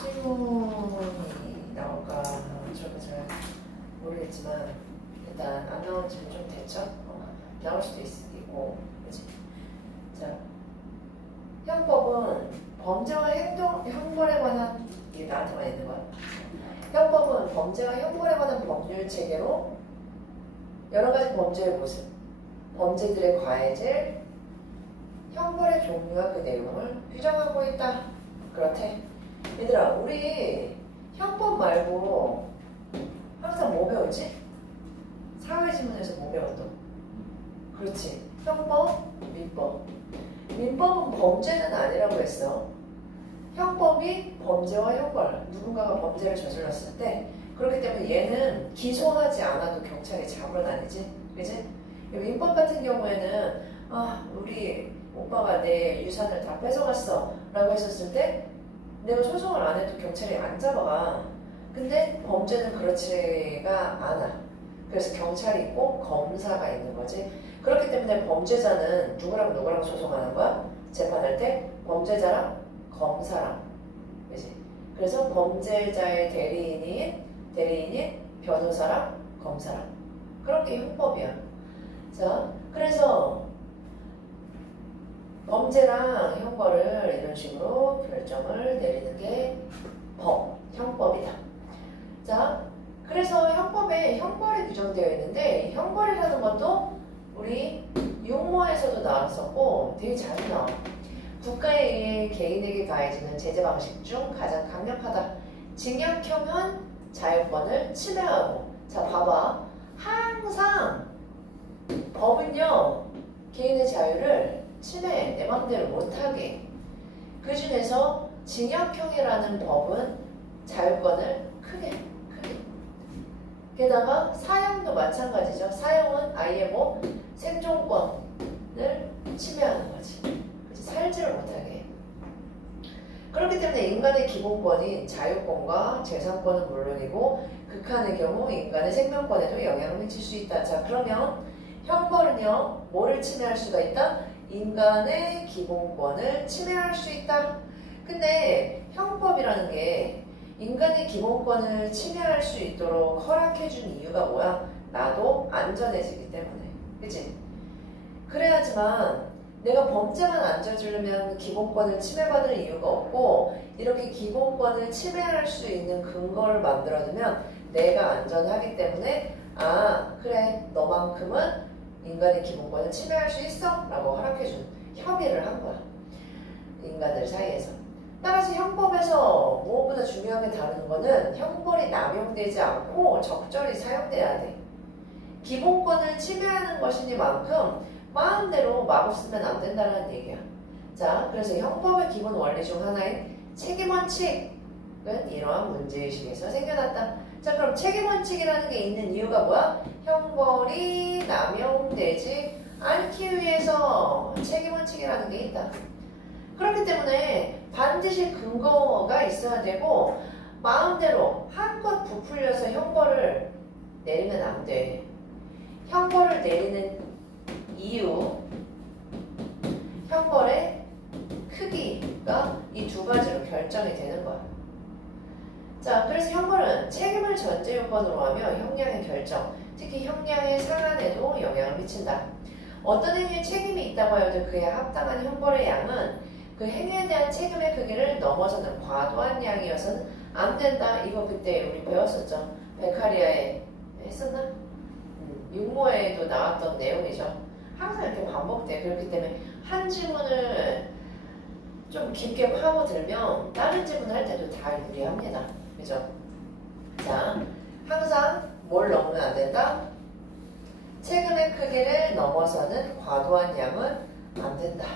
질문이 나올까 저는 잘 모르겠지만 일단 안 나온 지는 좀 됐죠? 나올 수도 있고, 그치? 자, 형법은 범죄와 형벌에 관한, 이게 나한테만 있는 거야. 형법은 범죄와 형벌에 관한 법률 체계로 여러 가지 범죄의 모습, 범죄들의 과해질, 형벌의 종류와 그 내용을 규정하고 있다. 그렇대. 얘들아, 우리 형법 말고 항상 뭐 배우지? 사회지문에서 뭐 배웠어? 그렇지. 형법, 민법. 민법은 범죄는 아니라고 했어. 형법이 범죄와 형벌, 누군가가 범죄를 저질렀을 때, 그렇기 때문에 얘는 기소하지 않아도 경찰이 잡으러 다니지, 그지? 민법 같은 경우에는 우리 오빠가 내 유산을 다 뺏어갔어 라고 했었을 때 내가 소송을 안 해도 경찰이 안 잡아가. 근데 범죄는 그렇지가 않아. 그래서 경찰이 있고 검사가 있는 거지. 그렇기 때문에 범죄자는 누구랑 소송하는 거야? 재판할 때 범죄자랑 검사랑, 그지? 그래서 범죄자의 대리인인 변호사랑 검사랑, 그런 게 형법이야. 자, 그래서 범죄랑 형벌을 이런 식으로 결정을 내리는 게 형법이다. 자, 그래서 형법에 형벌이 규정되어 있는데, 형벌이라는 것도 우리 용어에서도 나왔었고 되게 자주 나와. 국가에 의해 개인에게 가해지는 제재 방식 중 가장 강력하다. 징역형은 자유권을 침해하고. 자, 봐봐. 항상 법은요, 개인의 자유를 침해, 내 맘대로 못하게. 그 중에서 징역형이라는 법은 자유권을 크게. 게다가 사형도 마찬가지죠. 사형은 아예 뭐 생존권을 침해하는 거지. 그치? 살지를 못하게. 그렇기 때문에 인간의 기본권인 자유권과 재산권은 물론이고 극한의 경우 인간의 생명권에도 영향을 미칠 수 있다. 자, 그러면 형벌은요, 뭐를 침해할 수가 있다? 인간의 기본권을 침해할 수 있다. 근데 형법이라는 게 인간의 기본권을 침해할 수 있도록 허락해준 이유가 뭐야? 나도 안전해지기 때문에. 그치? 그래야지만 내가 범죄만 안 저지르면 기본권을 침해받을 이유가 없고, 이렇게 기본권을 침해할 수 있는 근거를 만들어두면 내가 안전하기 때문에 그래, 너만큼은 인간의 기본권을 침해할 수 있어 라고 허락해준 협의를 한 거야. 인간들 사이에서. 따라서 형법에서 무엇보다 중요하게 다루는 거는 형벌이 남용되지 않고 적절히 사용돼야 돼. 기본권을 침해하는 것이니만큼 마음대로 마구 쓰면 안 된다는 얘기야. 자, 그래서 형법의 기본 원리 중 하나인 책임원칙은 이러한 문제의식에서 생겨났다. 자, 그럼 책임원칙이라는 게 있는 이유가 뭐야? 형벌이 남용되지 않기 위해서 책임원칙이라는 게 있다. 그렇기 때문에 반드시 근거가 있어야 되고, 마음대로 한껏 부풀려서 형벌을 내리면 안 돼. 형벌을 내리는 이유, 형벌의 크기가 이 두 가지로 결정이 되는 거야. 자, 그래서 형벌은 책임을 전제 요건으로 하며 형량의 결정, 특히 형량의 상한에도 영향을 미친다. 어떤 행위에 책임이 있다고 하여도 그에 합당한 형벌의 양은 그 행위에 대한 책임의 크기를 넘어서는 과도한 양이어서는 안 된다. 이거 그때 우리 배웠었죠. 베카리아에 했었나? 육모에도 나왔던 내용이죠. 항상 이렇게 반복돼. 그렇기 때문에 한 지문을 좀 깊게 파고들면 다른 지문을 할 때도 다 유리합니다. 그죠? 자, 항상 뭘 넘으면 안 된다? 책임의 크기를 넘어서는 과도한 양은 안 된다.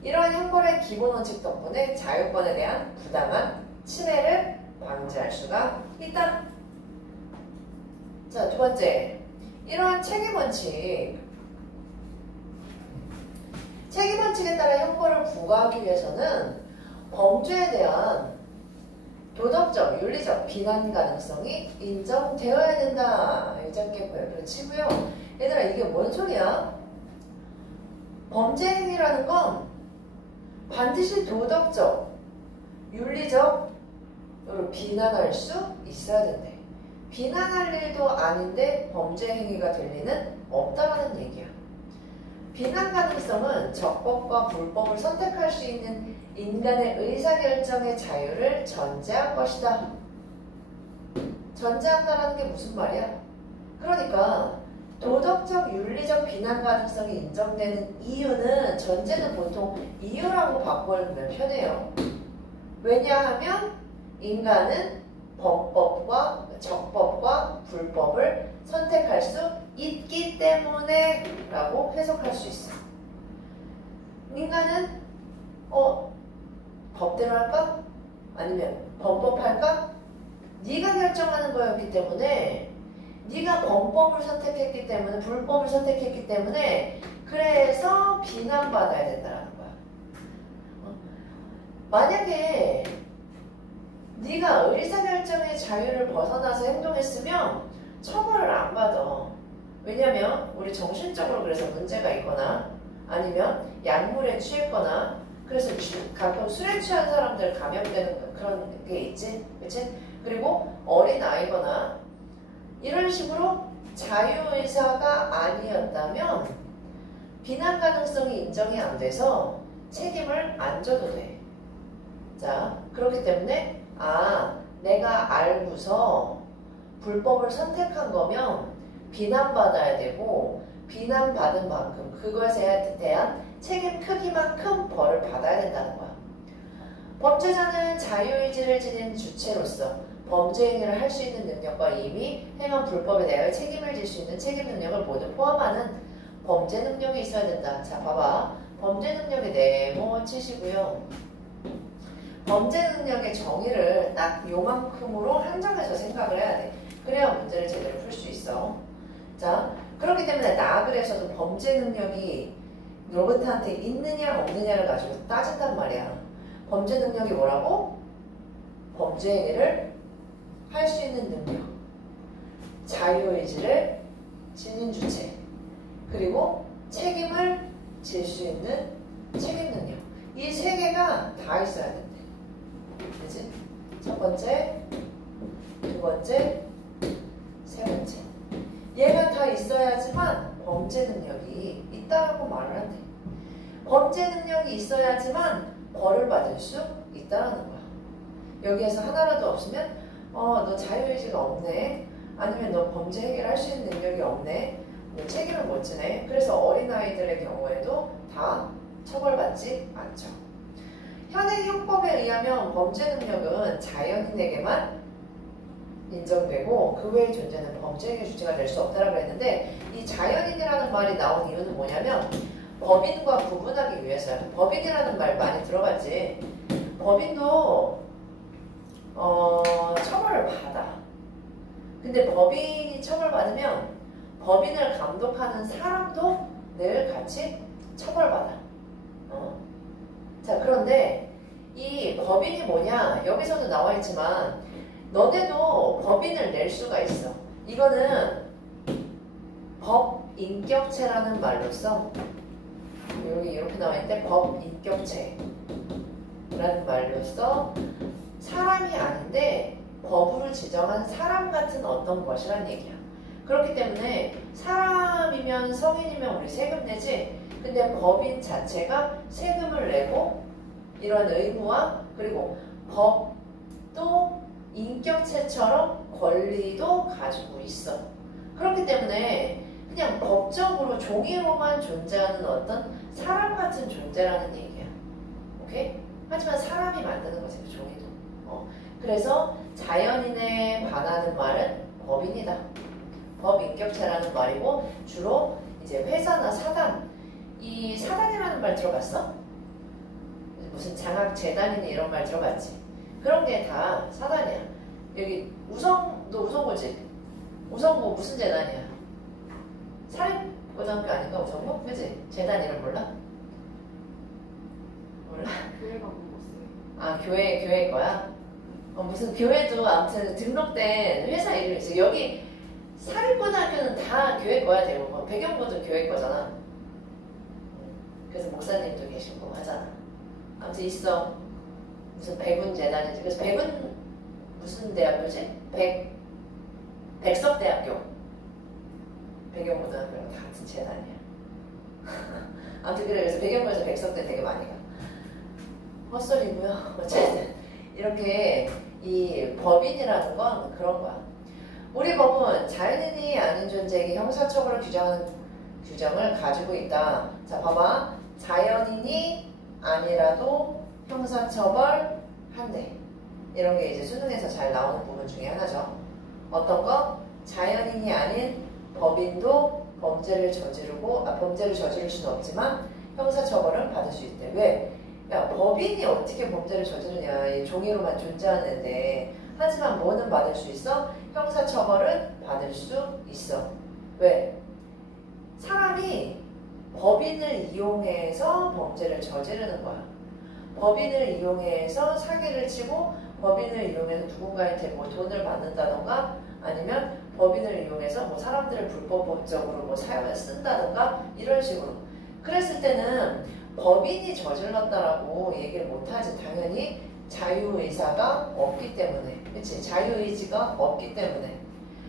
이러한 형벌의 기본 원칙 덕분에 자유권에 대한 부당한 침해를 방지할 수가 있다. 자, 두 번째, 이러한 책임원칙. 책임원칙에 따라 형벌을 부과하기 위해서는 범죄에 대한 도덕적, 윤리적 비난 가능성이 인정되어야 된다. 짧게 보여 치고요. 얘들아, 이게 뭔 소리야? 범죄 행위라는 건 반드시 도덕적, 윤리적 비난할 수 있어야 된대. 비난할 일도 아닌데 범죄 행위가 될 리는 없다라는 얘기야. 비난 가능성은 적법과 불법을 선택할 수 있는 인간의 의사결정의 자유를 전제한 것이다. 전제한다라는 게 무슨 말이야? 그러니까 도덕적, 윤리적 비난 가능성이 인정되는 이유는 전제는 보통 이유라고 바꾸면 편해요. 왜냐하면 인간은 범법과 적법과 불법을 선택할 수 있기 때문에 라고 해석할 수 있어. 인간은 법대로 할까? 아니면 범법할까? 네가 결정하는 거였기 때문에 네가 범법을 선택했기 때문에 불법을 선택했기 때문에 그래서 비난받아야 된다는 거야. 만약에 네가 의사결정의 자유를 벗어나서 행동했으면 처벌을 안 받아. 왜냐면 우리 정신적으로 그래서 문제가 있거나 아니면 약물에 취했거나 그래서 가끔 술에 취한 사람들 감염되는 그런 게 있지, 그치? 그리고 어린 아이거나 이런 식으로 자유의사가 아니었다면 비난 가능성이 인정이 안 돼서 책임을 안 져도 돼. 자, 그렇기 때문에 내가 알고서 불법을 선택한 거면 비난받아야 되고 비난받은 만큼 그것에 대한 책임 크기만큼 벌을 받아야 된다는 거야. 범죄자는 자유의지를 지닌 주체로서 범죄 행위를 할 수 있는 능력과 이미 행한 불법에 대하여 책임을 질 수 있는 책임 능력을 모두 포함하는 범죄 능력이 있어야 된다. 자, 봐봐. 범죄 능력의 네모 치시고요. 범죄 능력의 정의를 딱 요만큼으로 한정해서 생각을 해야 돼. 그래야 문제를 제대로 풀 수 있어. 자, 그렇기 때문에 나그래서도 범죄 능력이 로버트한테 있느냐 없느냐를 가지고 따진단 말이야. 범죄 능력이 뭐라고? 범죄 행위를 할 수 있는 능력, 자유의지를 지닌 주체, 그리고 책임을 질 수 있는 책임 능력. 이 세 개가 다 있어야 된대. 그치? 첫 번째, 두 번째, 세 번째. 얘가 다 있어야지만 범죄 능력이 있다라고 말을 한대. 범죄 능력이 있어야지만 벌을 받을 수 있다라는 거야. 여기에서 하나라도 없으면 너 자유의지가 없네. 아니면 너 범죄 해결할 수 있는 능력이 없네. 너 책임을 못 지네. 그래서 어린아이들의 경우에도 다 처벌받지 않죠. 현행 형법에 의하면 범죄 능력은 자연인에게만 인정되고 그 외의 존재는 범죄의 주체가 될 수 없다라고 했는데 이 자연인이라는 말이 나온 이유는 뭐냐면 법인과 구분하기 위해서야. 법인이라는 말 많이 들어봤지. 법인도 처벌을 받아. 근데 법인이 처벌받으면 법인을 감독하는 사람도 늘 같이 처벌받아. 자, 그런데 이 법인이 뭐냐? 여기서도 나와 있지만 너네도 법인을 낼 수가 있어. 이거는 법인격체라는 말로써 여기 이렇게 나와 있는데 법인격체라는 말로써 사람이 아닌데 법으로 지정한 사람 같은 어떤 것이란 얘기야. 그렇기 때문에 사람이면 성인이면 우리 세금 내지. 근데 법인 자체가 세금을 내고 이런 의무와 그리고 법도 인격체처럼 권리도 가지고 있어. 그렇기 때문에 그냥 법적으로 종이로만 존재하는 어떤 사람 같은 존재라는 얘기야. 오케이? 하지만 사람이 만드는 거지, 그 종이도. 그래서 자연인에 반하는 말은 법인이다. 법인격체라는 말이고 주로 이제 회사나 사단, 이 사단이라는 말 들어봤어? 무슨 장학재단이니 이런 말 들어봤지? 그런 게 다 사단이야. 여기 너 우성고지? 우성고 무슨 재단이야? 사립고등학교 아닌가 우성고? 그치? 재단 이름 몰라? 몰라? 교회가 먹었어요. 교회 거야? 무슨 교회도 아무튼 등록된 회사 이름이 있어. 여기 사립고등학교는 다 교회 거야 대부분. 배경고도 교회 거잖아. 그래서 목사님도 계시고 하잖아. 아무튼 있어. 무슨 백운재단이지. 그래서 백운 무슨 대학교지? 백석대학교. 배경고등학교랑 같은 재단이야. 아무튼 그래. 그래서 배경고에서 백석대 되게 많이 가. 헛소리고요. 어쨌든 이렇게 이 법인이라는 건 그런 거야. 우리 법은 자연인이 아닌 존재에게 형사처벌을 규정하는 규정을 가지고 있다. 자, 봐봐. 자연인이 아니라도 형사처벌 한대. 이런 게 이제 수능에서 잘 나오는 부분 중에 하나죠. 어떤 거? 자연인이 아닌 법인도 범죄를 저지를 수는 없지만 형사처벌은 받을 수 있대. 왜? 야, 법인이 어떻게 범죄를 저지르냐. 이 종이로만 존재하는데. 하지만 뭐는 받을 수 있어? 형사처벌은 받을 수 있어. 왜? 사람이 법인을 이용해서 범죄를 저지르는 거야. 법인을 이용해서 사기를 치고 법인을 이용해서 누군가한테 뭐 돈을 받는다던가 아니면 법인을 이용해서 뭐 사람들을 불법적으로 뭐 사용해 쓴다던가 이런 식으로. 그랬을 때는 법인이 저질렀다라고 얘기를 못하지. 당연히 자유의사가 없기 때문에. 그치? 자유의지가 없기 때문에.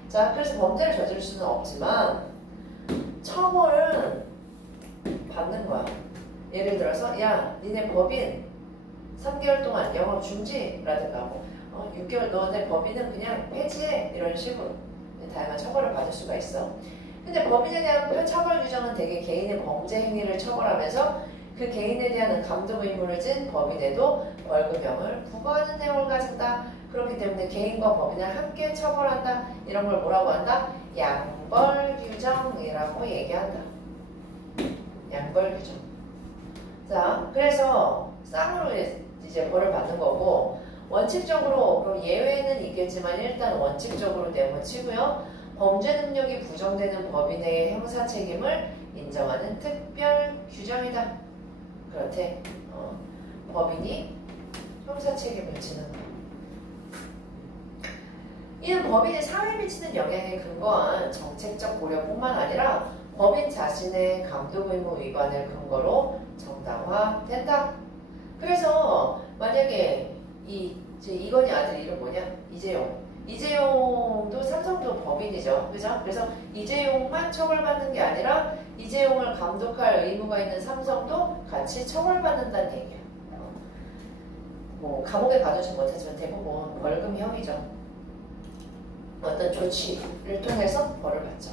자, 그래서 범죄를 저지를 수는 없지만 처벌은 받는 거야. 예를 들어서 야, 니네 법인 3개월 동안 영업 중지라든가 뭐 6개월 너네 법인은 그냥 폐지해. 이런 식으로 다양한 처벌을 받을 수가 있어. 근데 법인에 대한 처벌 규정은 대개 개인의 범죄 행위를 처벌하면서 그 개인에 대한 감독 의무를 진 법인에도 벌금형을 부과하는 내용을 가진다. 그렇기 때문에 개인과 법인을 함께 처벌한다. 이런 걸 뭐라고 한다? 양벌규정이라고 얘기한다. 양벌규정. 자, 그래서 쌍으로 이제 벌을 받는 거고, 원칙적으로 그럼 예외는 있겠지만 일단 원칙적으로 내모치고요. 범죄 능력이 부정되는 법인의 형사 책임을 인정하는 특별 규정이다. 그렇대. 법인이 형사 책임을 지는 거. 이는 법인이 사회에 미치는 영향에 근거한 정책적 고려뿐만 아니라 법인 자신의 감독 의무 위반을 근거로 정당화된다. 그래서 만약에 이건희 아들 이름 뭐냐? 이재용. 이재용도 삼성도 법인이죠. 그죠? 그래서 이재용만 처벌받는 게 아니라 이재용을 감독할 의무가 있는 삼성도 같이 처벌받는다는 얘기야. 뭐 감옥에 가두지 못하지만 대부분 벌금형이죠. 어떤 조치를 통해서 벌을 받죠.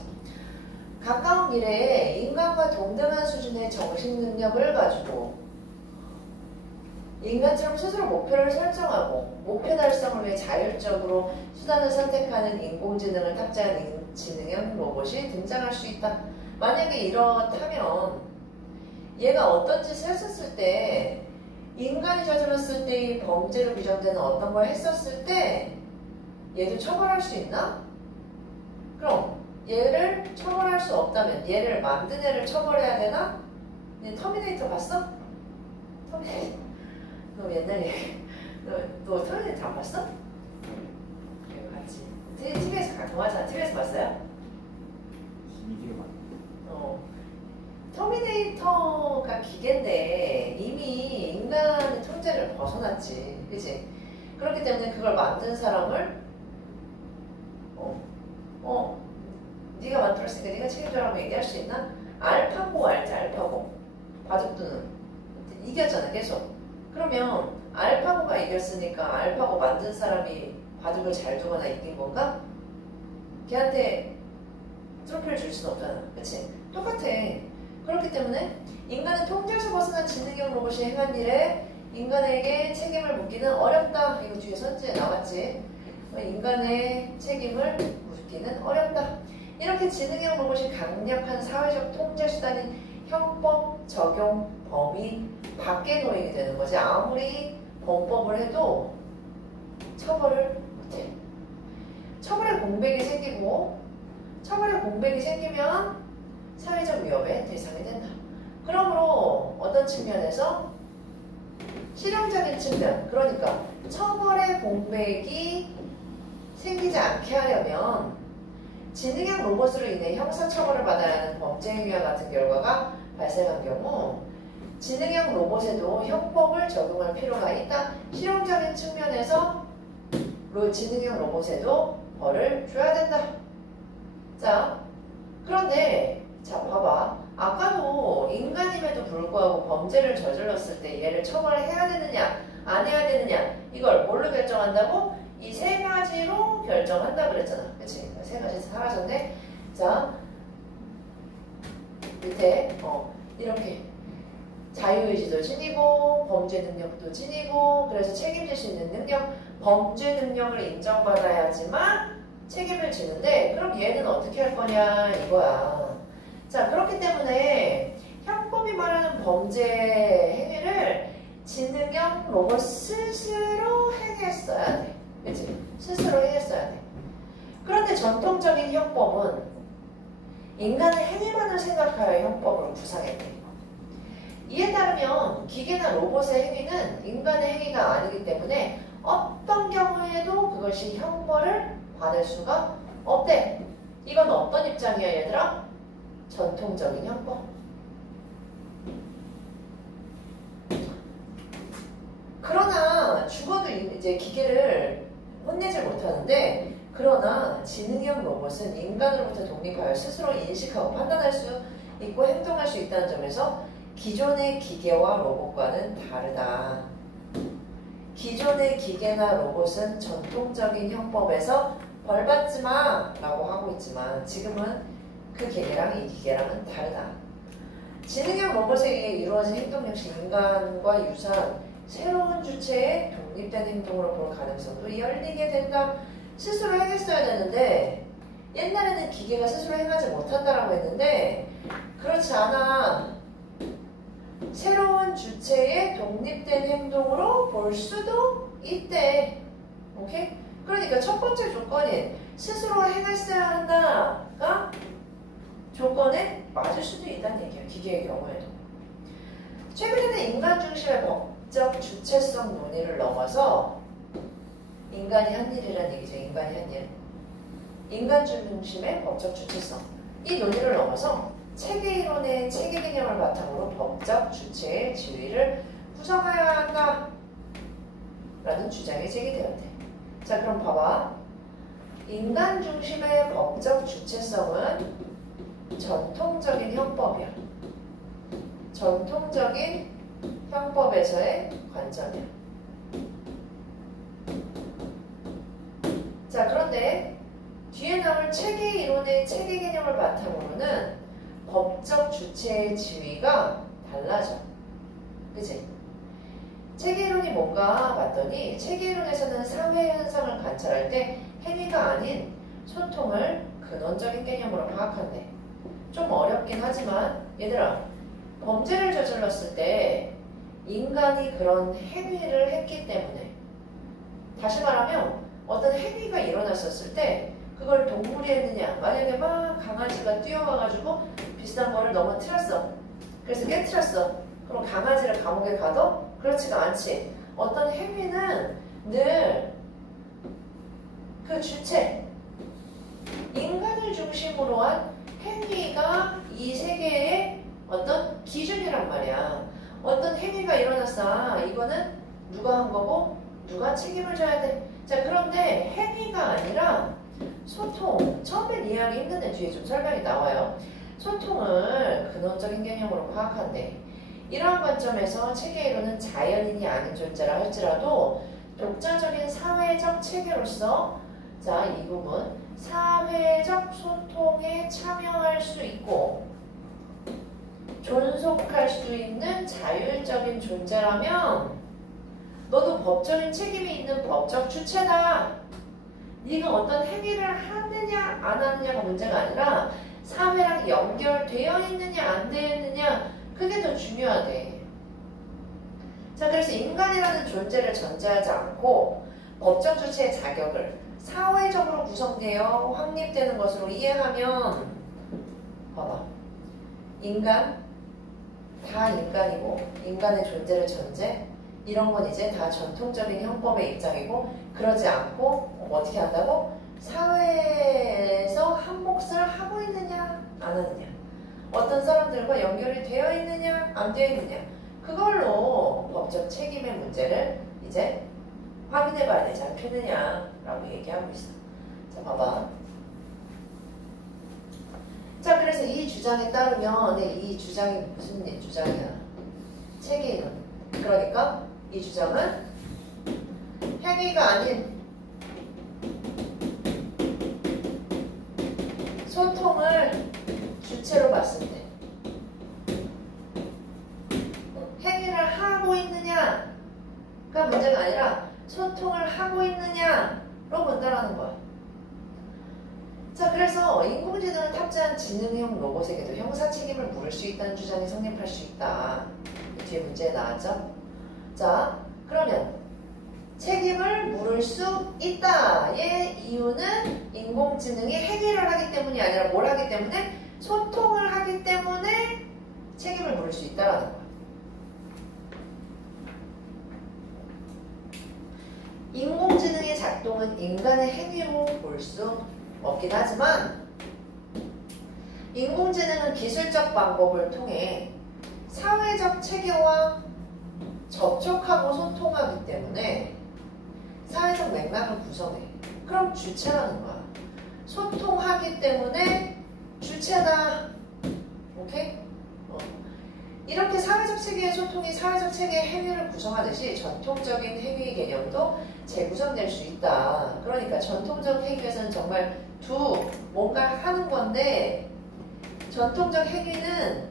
가까운 미래에 인간과 동등한 수준의 정신 능력을 가지고 인간처럼 스스로 목표를 설정하고 목표 달성을 위해 자율적으로 수단을 선택하는 인공지능을 탑재한 지능형 로봇이 등장할 수 있다. 만약에 이렇다면 얘가 어떤 짓을 했었을 때 인간이 저질렀을 때의 범죄로 규정되는 어떤 걸 했었을 때 얘도 처벌할 수 있나? 그럼 얘를 처벌할 수 없다면 얘를 만든 애를 처벌해야 되나? 터미네이터 봤어? 터미네이터. 너 옛날에 너 터미네이터 안 봤어? 그래 봤지. TV에서 가끔 하잖아. TV에서 봤어요? 터미네이터가 기계인데 이미 인간의 통제를 벗어났지. 그치? 그렇기 때문에 그걸 만든 사람을 네가 만들었으니까 네가 책임져라고 얘기할 수 있나? 알파고 알지? 알파고. 바둑두는 이겼잖아 계속. 그러면 알파고가 이겼으니까 알파고 만든 사람이 바둑을 잘 두거나 이긴 건가? 걔한테 트로피를 줄 수는 없잖아. 그치? 똑같아. 그렇기 때문에 인간은 통제에서 벗어난 지능형 로봇이 행한 일에 인간에게 책임을 묻기는 어렵다. 이거 뒤에 선지에 나왔지. 인간의 책임을 묻기는 어렵다. 이렇게 지능형 로봇이 강력한 사회적 통제 수단인 형법 적용 범위 밖에 놓이게 되는 거지. 아무리 범법을 해도 처벌을 못해. 처벌의 공백이 생기고 처벌의 공백이 생기면 사회적 위협의 대상이 된다. 그러므로 어떤 측면에서 실용적인 측면, 그러니까 처벌의 공백이 생기지 않게 하려면 지능형 로봇으로 인해 형사처벌을 받아야 하는 범죄 행위와 같은 결과가 발생한 경우 지능형 로봇에도 형법을 적용할 필요가 있다. 실용적인 측면에서 지능형 로봇에도 벌을 줘야 된다. 자, 그런데 자 봐봐. 아까도 인간임에도 불구하고 범죄를 저질렀을 때 얘를 처벌해야 되느냐 안 해야 되느냐 이걸 뭘로 결정한다고? 이 세 가지로 결정한다 그랬잖아. 그치? 세 가지 사라졌네. 자, 밑에 이렇게 자유의지도 지니고 범죄 능력도 지니고 그래서 책임질 수 있는 능력, 범죄 능력을 인정받아야지만 책임을 지는데 그럼 얘는 어떻게 할 거냐 이거야. 자, 그렇기 때문에 형법이 말하는 범죄 행위를 지능형 로봇 스스로 행했어야 돼. 그치? 스스로 행했어야 돼. 그런데 전통적인 형법은 인간의 행위만을 생각하여 형법을 구상했대. 이에 따르면 기계나 로봇의 행위는 인간의 행위가 아니기 때문에 어떤 경우에도 그것이 형벌을 받을 수가 없대. 이건 어떤 입장이야 얘들아? 전통적인 형법. 그러나 죽어도 이제 기계를 혼내질 못하는데 그러나 지능형 로봇은 인간으로부터 독립하여 스스로 인식하고 판단할 수 있고 행동할 수 있다는 점에서 기존의 기계와 로봇과는 다르다. 기존의 기계나 로봇은 전통적인 형법에서 벌받지 마 라고 하고 있지만 지금은 그 기계랑 이 기계랑은 다르다. 지능형 로봇에 의해 이루어진 행동 역시 인간과 유사한 새로운 주체의 독립된 행동으로 볼 가능성도 열리게 된다. 스스로 행했어야 되는데 옛날에는 기계가 스스로 행하지 못한다라고 했는데 그렇지 않아. 새로운 주체의 독립된 행동으로 볼 수도 있대. 오케이? 그러니까 첫 번째 조건인 스스로 행했어야 한다가 조건에 맞을 수도 있다는 얘기야. 기계의 경우에도. 최근에는 인간 중심의 법적 주체성 논의를 넘어서 인간이 한 일이라는 얘기죠. 인간이 한 일. 인간 중심의 법적 주체성. 이 논의를 넘어서 체계이론의 체계 개념을 바탕으로 법적 주체의 지위를 구성하여야 한다. 라는 주장이 제기되었대. 자, 그럼 봐봐. 인간 중심의 법적 주체성은 전통적인 형법이야. 전통적인 형법에서의 관점이야. 자, 그런데 뒤에 나올 체계 이론의 체계 개념을 바탕으로는 법적 주체의 지위가 달라져. 그치? 체계 이론이 뭔가 봤더니 체계 이론에서는 사회 현상을 관찰할 때 행위가 아닌 소통을 근원적인 개념으로 파악한대. 좀 어렵긴 하지만 얘들아, 범죄를 저질렀을 때 인간이 그런 행위를 했기 때문에 다시 말하면 어떤 행위가 일어났었을 때 그걸 동물이 했느냐. 만약에 막 강아지가 뛰어와가지고 비싼 거를 넘어뜨렸어. 그래서 깨뜨렸어. 그럼 강아지를 감옥에 가둬? 그렇지가 않지. 어떤 행위는 늘 그 주체, 인간을 중심으로 한 행위가 이 세계의 어떤 기준이란 말이야. 어떤 행위가 일어났어. 이거는 누가 한 거고 누가 책임을 져야 돼. 자, 그런데 행위가 아니라 소통. 처음엔 이해하기 힘든데 뒤에 좀 설명이 나와요. 소통을 근원적인 개념으로 파악한대. 이러한 관점에서 체계이론은 자연인이 아닌 존재라 할지라도 독자적인 사회적 체계로서 자, 이 부분 사회적 소통에 참여할 수 있고 존속할 수 있는 자율적인 존재라면 너도 법적인 책임이 있는 법적 주체다. 네가 어떤 행위를 하느냐 안 하느냐가 문제가 아니라 사회랑 연결되어 있느냐 안 되어 있느냐 그게 더 중요하대. 자, 그래서 인간이라는 존재를 전제하지 않고 법적 주체의 자격을 사회적으로 구성되어 확립되는 것으로 이해하면 봐봐. 인간, 다 인간이고 인간의 존재를 전제 이런 건 이제 다 전통적인 형법의 입장이고 그러지 않고 어떻게 한다고? 사회에서 한 몫을 하고 있느냐 안 하느냐 어떤 사람들과 연결이 되어 있느냐 안 되어 있느냐 그걸로 법적 책임의 문제를 이제 확인해 봐야 되지 않겠느냐라고 얘기하고 있어. 자, 봐봐. 자, 그래서 이 주장에 따르면, 이 주장이 무슨 주장이야? 책의 이론. 그러니까 이 주장은 행위가 아닌 소통을 주체로 봤을 때 행위를 하고 있느냐가 문제가 아니라 소통을 하고 있느냐로 본다라는 거야. 자, 그래서 인공지능을 탑재한 지능형 로봇에게도 형사 책임을 물을 수 있다는 주장이 성립할 수 있다. 뒤에 문제 나왔죠? 자, 그러면 책임을 물을 수 있다의 이유는 인공지능이 행위를 하기 때문이 아니라 뭘 하기 때문에? 소통을 하기 때문에 책임을 물을 수 있다라는 거야. 인공지능의 작동은 인간의 행위로 볼 수 없긴 하지만 인공지능은 기술적 방법을 통해 사회적 체계와 접촉하고 소통하기 때문에 사회적 맥락을 구성해. 그럼 주체라는 거야. 소통하기 때문에 주체다. 오케이? 이렇게 사회적 체계의 소통이 사회적 체계의 행위를 구성하듯이 전통적인 행위 개념도 재구성될 수 있다. 그러니까 전통적 행위에서는 정말 뭔가 하는 건데 전통적 행위는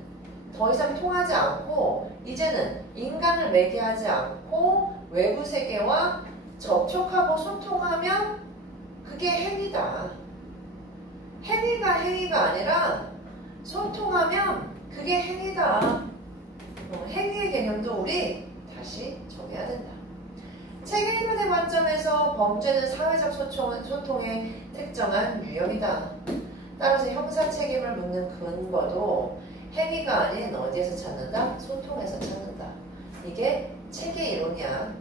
더 이상 통하지 않고 이제는 인간을 매개하지 않고 외부 세계와 접촉하고 소통하면 그게 행위다. 행위가 아니라 소통하면 그게 행위다. 행위의 개념도 우리 다시 정해야 된다. 체계 이론의 관점에서 범죄는 사회적 소통의 특정한 유형이다. 따라서 형사 책임을 묻는 근거도 행위가 아닌 어디에서 찾는다? 소통에서 찾는다. 이게 체계 이론이야.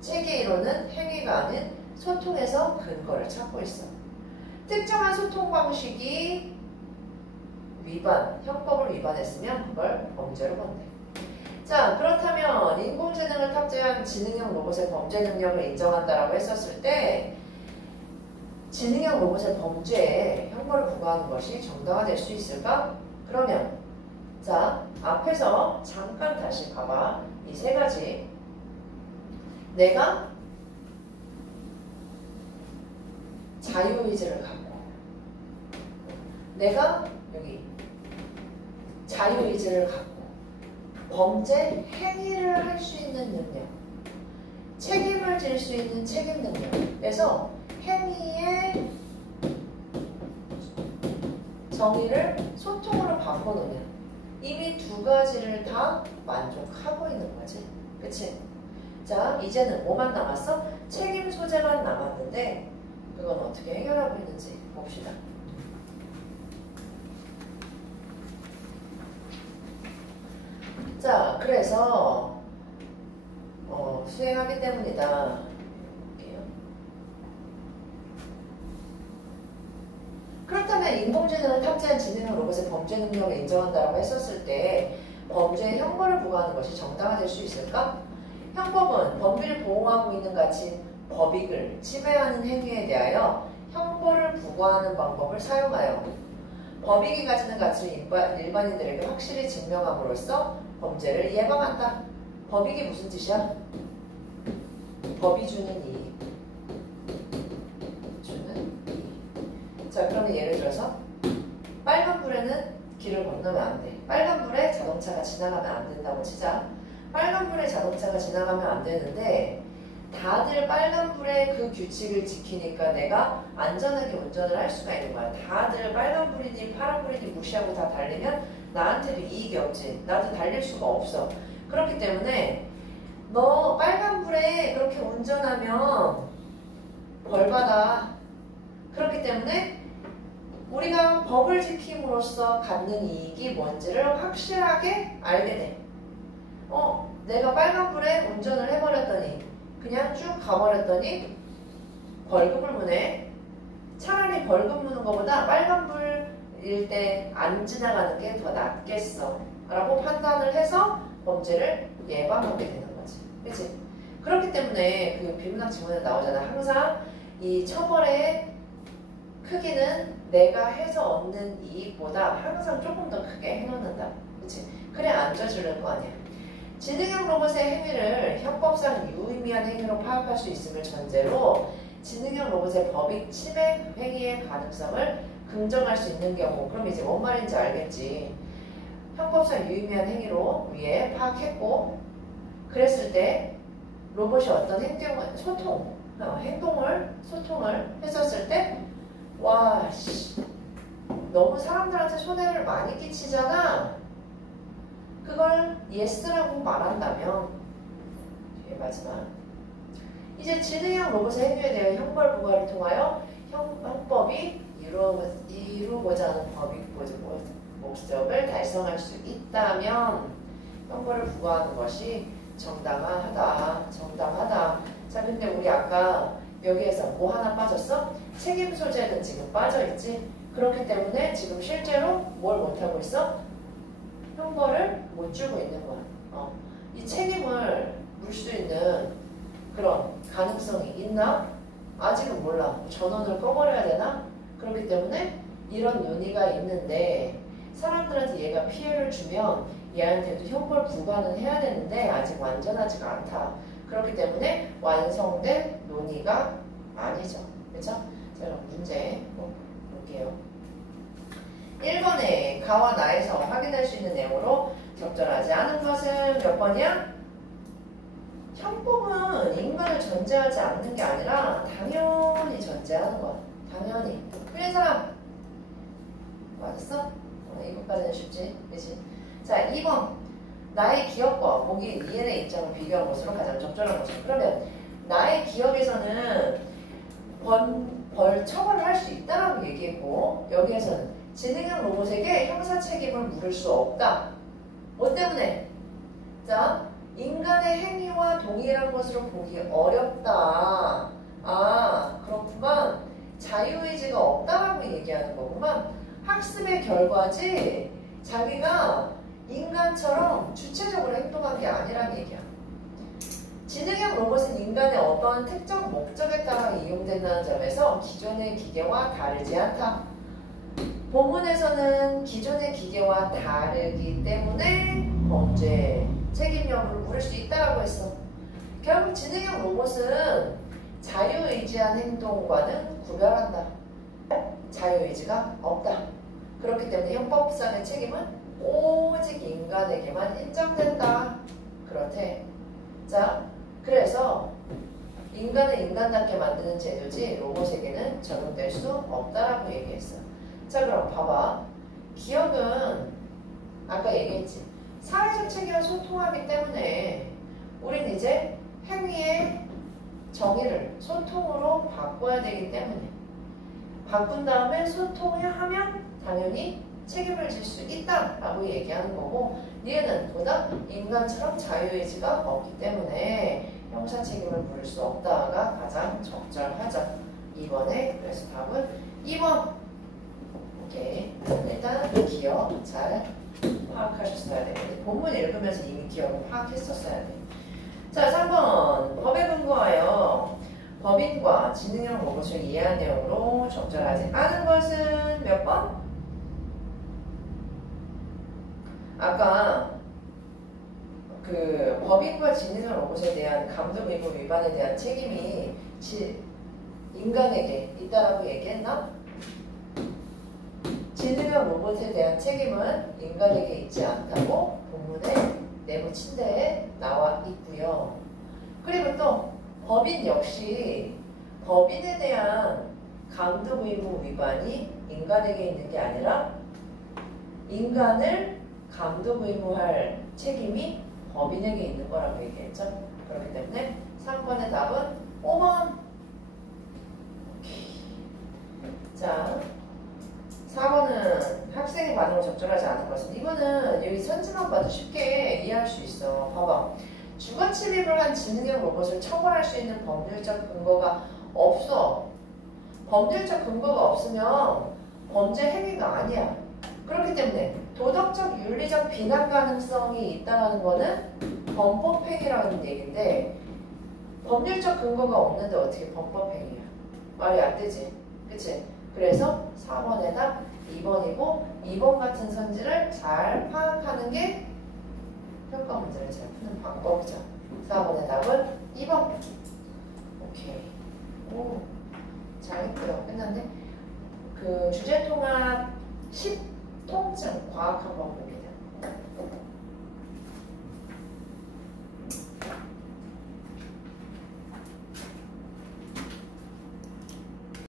체계 이론은 행위가 아닌 소통에서 근거를 찾고 있어. 특정한 소통 방식이 형법을 위반했으면 그걸 범죄로 본대. 자, 그렇다면 인공지능을 탑재한 지능형 로봇의 범죄 능력을 인정한다라고 했었을 때 지능형 로봇의 범죄에 형벌을 부과하는 것이 정당화될 수 있을까? 그러면 자, 앞에서 잠깐 다시 봐봐. 이 세 가지. 내가 자유의지를 갖고 내가 여기 자유의지를 갖고 범죄 행위를 할 수 있는 능력, 책임을 질 수 있는 책임 능력에서 행위의 정의를 소통으로 바꿔놓으면 이미 두 가지를 다 만족하고 있는 거지. 그치? 자, 이제는 뭐만 남았어? 책임 소재만 남았는데 그건 어떻게 해결하고 있는지 봅시다. 자, 그래서 수행하기 때문이다. 볼게요. 그렇다면 인공지능을 탑재한 지능형 로봇의 범죄 능력을 인정한다고 했었을 때 범죄에 형벌을 부과하는 것이 정당화될 수 있을까? 형법은 법리를 보호하고 있는 가치 법익을 지배하는 행위에 대하여 형벌을 부과하는 방법을 사용하여 법익이 가지는 가치를 일반인들에게 확실히 증명함으로써 범죄를 예방한다. 법익이 무슨 뜻이야? 법이 주는 이익. 자, 그러면 예를 들어서 빨간불에는 길을 건너면 안 돼. 빨간불에 자동차가 지나가면 안 된다고 치자. 빨간불에 자동차가 지나가면 안 되는데 다들 빨간불의 그 규칙을 지키니까 내가 안전하게 운전을 할 수가 있는 거야. 다들 빨간불이니 파란불이니 무시하고 다 달리면 나한테도 이익이 없지. 나도 달릴 수가 없어. 그렇기 때문에 너 빨간불에 그렇게 운전하면 벌받아. 그렇기 때문에 우리가 법을 지킴으로써 갖는 이익이 뭔지를 확실하게 알게 돼. 내가 빨간불에 운전을 해버렸더니 그냥 쭉 가버렸더니 벌금을 무네. 차라리 벌금 무는 것보다 빨간불일 때 안 지나가는 게 더 낫겠어 라고 판단을 해서 범죄를 예방하게 되는 거지. 그치? 그렇기 때문에 그 비문학 지문에 나오잖아. 항상 이 처벌의 크기는 내가 해서 얻는 이익보다 항상 조금 더 크게 해놓는다. 그치? 그래 안 저지를 거 아니야. 지능형 로봇의 행위를 형법상 유의미한 행위로 파악할 수 있음을 전제로 지능형 로봇의 법익 침해 행위의 가능성을 긍정할 수 있는 경우, 그럼 이제 뭔 말인지 알겠지. 형법상 유의미한 행위로 위에 파악했고, 그랬을 때 로봇이 어떤 소통을 했었을 때, 와, 씨, 너무 사람들한테 손해를 많이 끼치잖아. 그걸 예스라고 말한다면, 뒤에 마지막. 이제 지능형 로봇의 행위에 대해 형벌 부과를 통하여 형법이 이루고자 하는 법익 목적을 달성할 수 있다면 형벌을 부과하는 것이 정당하다. 자, 근데 우리 아까 여기에서 뭐 하나 빠졌어? 책임 소재는 지금 빠져있지. 그렇기 때문에 지금 실제로 뭘 못하고 있어? 형벌을 못 주고 있는 거야. 이 책임을 물 수 있는 그런 가능성이 있나? 아직은 몰라. 전원을 꺼버려야 되나? 그렇기 때문에 이런 논의가 있는데 사람들한테 얘가 피해를 주면 얘한테도 형벌 부과는 해야 되는데 아직 완전하지가 않다. 그렇기 때문에 완성된 논의가 아니죠. 그렇죠? 자, 그럼 문제 볼게요. 1번에 가와 나에서 확인할 수 있는 내용으로 적절하지 않은 것은 몇 번이야? 형법은 인간을 전제하지 않는 게 아니라 당연히 전제하는 거야. 당연히. 틀린 사람? 맞았어? 이것까지는 쉽지. 그치? 자, 2번. 나의 기억과 목인 이해의 입장을 비교한 것으로 가장 적절한 것이죠. 그러면 나의 기억에서는 벌 처벌을 할 수 있다라고 얘기했고, 여기에서는 지능형 로봇에게 형사 책임을 물을 수 없다. 뭐 때문에? 자, 인간의 행위와 동일한 것으로 보기 어렵다. 아, 그렇구만. 자유의지가 없다라고 얘기하는 거구만. 학습의 결과지 자기가 인간처럼 주체적으로 행동한 게 아니라는 얘기야. 지능형 로봇은 인간의 어떠한 특정 목적에 따라 이용된다는 점에서 기존의 기계와 다르지 않다. 본문에서는 기존의 기계와 다르기 때문에 범죄 책임 여부를 물을 수 있다고 했어. 결국 지능형 로봇은 자유의지한 행동과는 구별한다. 자유의지가 없다. 그렇기 때문에 형법상의 책임은 오직 인간에게만 인정된다. 그렇대. 자, 그래서 인간을 인간답게 만드는 제도지 로봇에게는 적용될 수 없다라고 얘기했어. 자, 그럼 봐봐. 기억은 아까 얘기했지. 사회적 체계와 소통하기 때문에 우린 이제 행위의 정의를 소통으로 바꿔야 되기 때문에 바꾼 다음에 소통을 하면 당연히 책임을 질 수 있다라고 얘기하는 거고, 얘는 보다 인간처럼 자유의지가 없기 때문에 형사 책임을 물을 수 없다가 가장 적절하죠. 2번에 그래서 답은 2번. 오케이. 일단 기억 잘 파악하셨어야 돼요. 본문 읽으면서 이미 기억을 파악했었어야 돼요. 자, 3번. 법에 근거하여 법인과 지능형 로봇을 이해한 내용으로 적절하지 않은 것은 몇 번? 아까 그 법인과 지능형 로봇에 대한 감독 의무 위반에 대한 책임이 인간에게 있다라고 얘기했나? 지능형 로봇에 대한 책임은 인간에게 있지 않다고 본문의 내부 침대에 나와 있고요. 그리고 또 법인 역시 법인에 대한 감독 의무 위반이 인간에게 있는 게 아니라 인간을 감독 의무할 책임이 법인에게 있는 거라고 얘기했죠. 그렇기 때문에 3번의 답은 5번. 오케이. 자, 4번은 학생의 반응을 적절하지 않은 것은, 이거는 여기 선지만 봐도 쉽게 이해할 수 있어. 봐봐. 주거 침입을 한 지능형 로봇을 처벌할 수 있는 법률적 근거가 없어. 법률적 근거가 없으면 범죄 행위가 아니야. 그렇기 때문에 도덕적, 윤리적 비난 가능성이 있다는 거는 범법행위라는 얘기인데 법률적 근거가 없는데 어떻게 범법행위야? 말이 안 되지. 그치? 그래서 4번에다 2번이고 2번 같은 선지를 잘 파악하는 게 평가 문제를 잘 푸는 방법이죠. 4번의 답은 2번. 오케이. 오, 잘했고요. 끝났네. 그 주제통합 10통증 과학 한번 볼게요.